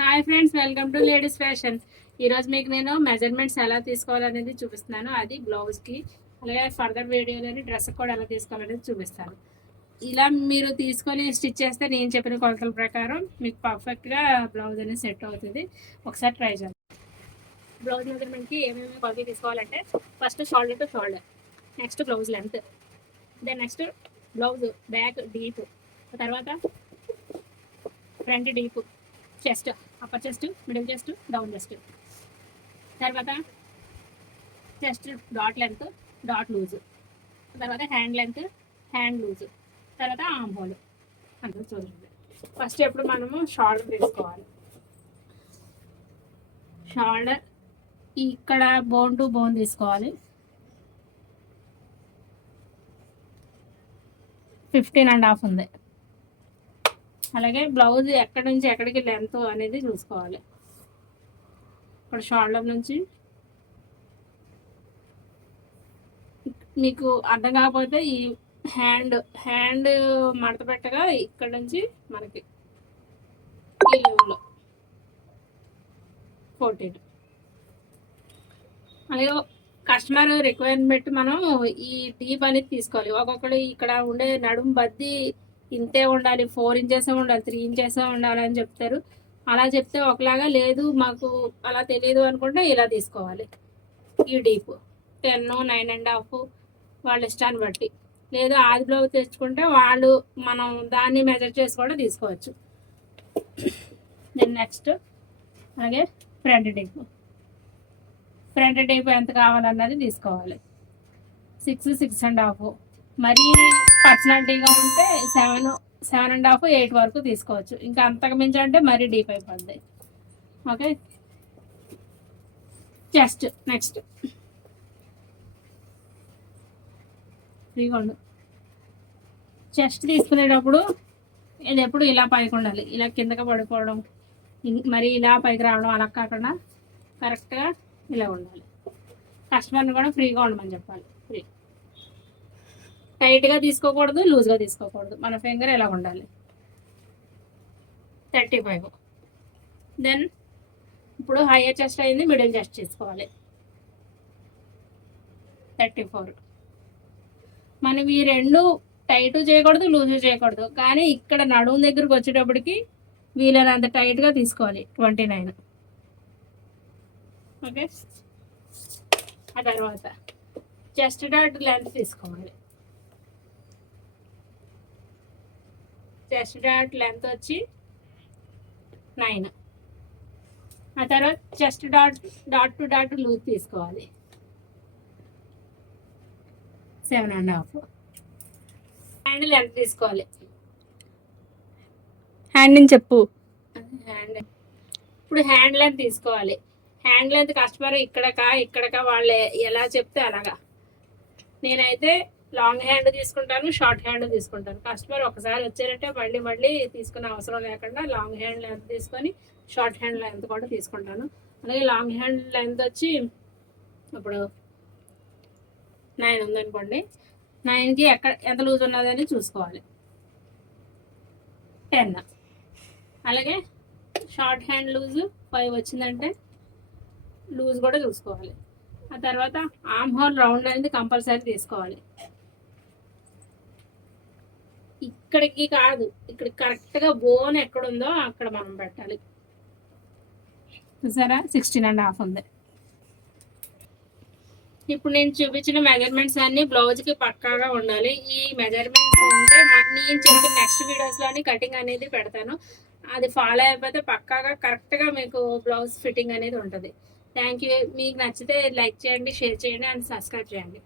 Hi friends welcome to ladies fashion ఈరోజు మీకు నేను మెజర్మెంట్స్ ఎలా తీసుకోవాలనేది చూపిస్తున్నాను. అది బ్లౌజ్కి అలాగే ఫర్దర్ వీడియోలోని డ్రెస్ కూడా ఎలా తీసుకోవాలనేది చూపిస్తాను. ఇలా మీరు తీసుకొని స్టిచ్ చేస్తే నేను చెప్పిన కొలతల ప్రకారం మీకు పర్ఫెక్ట్గా బ్లౌజ్ అనేది సెట్ అవుతుంది. ఒకసారి ట్రై చేద్దాం. బ్లౌజ్ మెజర్మెంట్కి ఏమేమి కొలతలు తీసుకోవాలంటే first shoulder to shoulder next blouse length then next blouse back deep తర్వాత front deep chest upper chest middle chest down chest తర్వాత chest dot length dot loose తర్వాత హ్యాండ్ లెంత్ హ్యాండ్ లూజ్ తర్వాత arm whole అంతా చూడండి. First ఎప్పుడు మనము shoulder తీసుకోవాలి shoulder ఇక్కడ బోన్ టు బోన్ తీసుకోవాలి. ఫిఫ్టీన్ అండ్ హాఫ్ ఉంది. అలాగే బ్లౌజ్ ఎక్కడి నుంచి ఎక్కడికి లెంత్ అనేది చూసుకోవాలి. ఇప్పుడు షోల్డర్ నుంచి. మీకు అర్థం కాకపోతే ఈ హ్యాండ్ హ్యాండ్ మడత పెట్టగా ఇక్కడ నుంచి మనకి ఈ లెవెల్లో ఫోర్టీన్ అలాగే కస్టమర్ రిక్వైర్మెంట్ మనం ఈ డీప్ అనేది తీసుకోవాలి. ఒక్కొక్కడు ఇక్కడ ఉండే నడుము బద్దీ ఇంతే ఉండాలి ఫోర్ ఇంచెస్ ఉండాలి త్రీ ఇంచెసే ఉండాలి అని చెప్తారు. అలా చెప్తే ఒకలాగా లేదు మాకు అలా తెలియదు అనుకుంటే ఇలా తీసుకోవాలి. ఈ deep ten nine and half వాళ్ళ ఇష్టాన్ని బట్టి. లేదా ఆది బ్లౌజ్ తెచ్చుకుంటే వాళ్ళు మనం దాన్ని మెజర్ చేసి కూడా తీసుకోవచ్చు. దెన్ నెక్స్ట్ అలాగే ఫ్రంట్ డీప్ ఫ్రంట్ డీప్ ఎంత కావాలన్నది తీసుకోవాలి. సిక్స్ సిక్స్ అండ్ హాఫ్ మరీ పర్సనాలిటీగా ఉంటే seven seven and half eight వరకు తీసుకోవచ్చు. ఇంకా అంతకు మించి అంటే మరీ డీప్ అయిపోద్ది. ఓకే? Chest next. ఫ్రీగా చెస్ట్ తీసుకునేటప్పుడు ఇది ఎప్పుడు ఇలా పైకి ఉండాలి. ఇలా కిందకి పడిపోవడం మరి ఇలా పైకి రావడం అలా కాకుండా కరెక్ట్గా ఇలా ఉండాలి. కస్టమర్ని కూడా ఫ్రీగా ఉండమని చెప్పాలి. టైట్గా తీసుకోకూడదు లూజ్గా తీసుకోకూడదు. మన ఫింగర్ ఎలా ఉండాలి? Thirty five. దెన్ ఇప్పుడు హైయర్ చెస్ట్ అయింది మిడిల్ చెస్ట్ తీసుకోవాలి థర్టీ ఫోర్. మనం ఈ రెండు టైట్ చేయకూడదు లూజ్ చేయకూడదు. కానీ ఇక్కడ నడుము దగ్గరకు వచ్చేటప్పటికి వీలైనంత టైట్గా తీసుకోవాలి. Twenty nine. ఓకే ఆ తర్వాత చెస్ట్ డాట్ లెంత్ తీసుకోవాలి. చెస్ట్ డాట్ లెంత్ వచ్చి నైన్. ఆ తర్వాత chest dot dot to dot loose తీసుకోవాలి. Seven and half. Hand length తీసుకోవాలి. హ్యాండ్ అని చెప్పు. హ్యాండ్. ఇప్పుడు హ్యాండ్ లెంత్ తీసుకోవాలి. హ్యాండ్ లెంత్ కస్టమర్ ఇక్కడక ఇక్కడక వాళ్ళు ఎలా చెప్తే అలాగా. నేనైతే లాంగ్ హ్యాండ్ తీసుకుంటాను షార్ట్ హ్యాండ్ తీసుకుంటాను. కస్టమర్ ఒకసారి వచ్చారంటే మళ్ళీ మళ్ళీ తీసుకునే అవసరం లేకుండా లాంగ్ హ్యాండ్ లెంత్ తీసుకొని షార్ట్ హ్యాండ్ లెంత్ కూడా తీసుకుంటాను. అలాగే లాంగ్ హ్యాండ్ లెంత్ వచ్చి ఇప్పుడు నైన్ ఉందనుకోండి. నైన్కి ఎక్కడ ఎంత లూజ్ ఉన్నదని చూసుకోవాలి. టెన్. అలాగే షార్ట్ హ్యాండ్ లూజ్ ఫైవ్ వచ్చిందంటే లూజ్ కూడా చూసుకోవాలి. ఆ తర్వాత ఆమ్ హోల్ రౌండ్ అనేది కంపల్సరీ తీసుకోవాలి. ఇక్కడికి కాదు ఇక్కడ కరెక్ట్గా బోన్ ఎక్కడ ఉందో అక్కడ మనం పెట్టాలి. చూసారా? సిక్స్టీన్ అండ్ హాఫ్ ఉంది. ఇప్పుడు నేను చూపించిన మెజర్మెంట్స్ అన్ని బ్లౌజ్కి పక్కాగా ఉండాలి. ఈ మెజర్మెంట్స్ ఉంటే నేను చెప్పిన నెక్స్ట్ వీడియోస్లోని కటింగ్ అనేది పెడతాను. అది ఫాలో అయిపోతే పక్కాగా కరెక్ట్గా మీకు బ్లౌజ్ ఫిట్టింగ్ అనేది ఉంటుంది. థ్యాంక్ యూ మీకు నచ్చితే లైక్ చేయండి షేర్ చేయండి అండ్ సబ్స్క్రైబ్ చేయండి.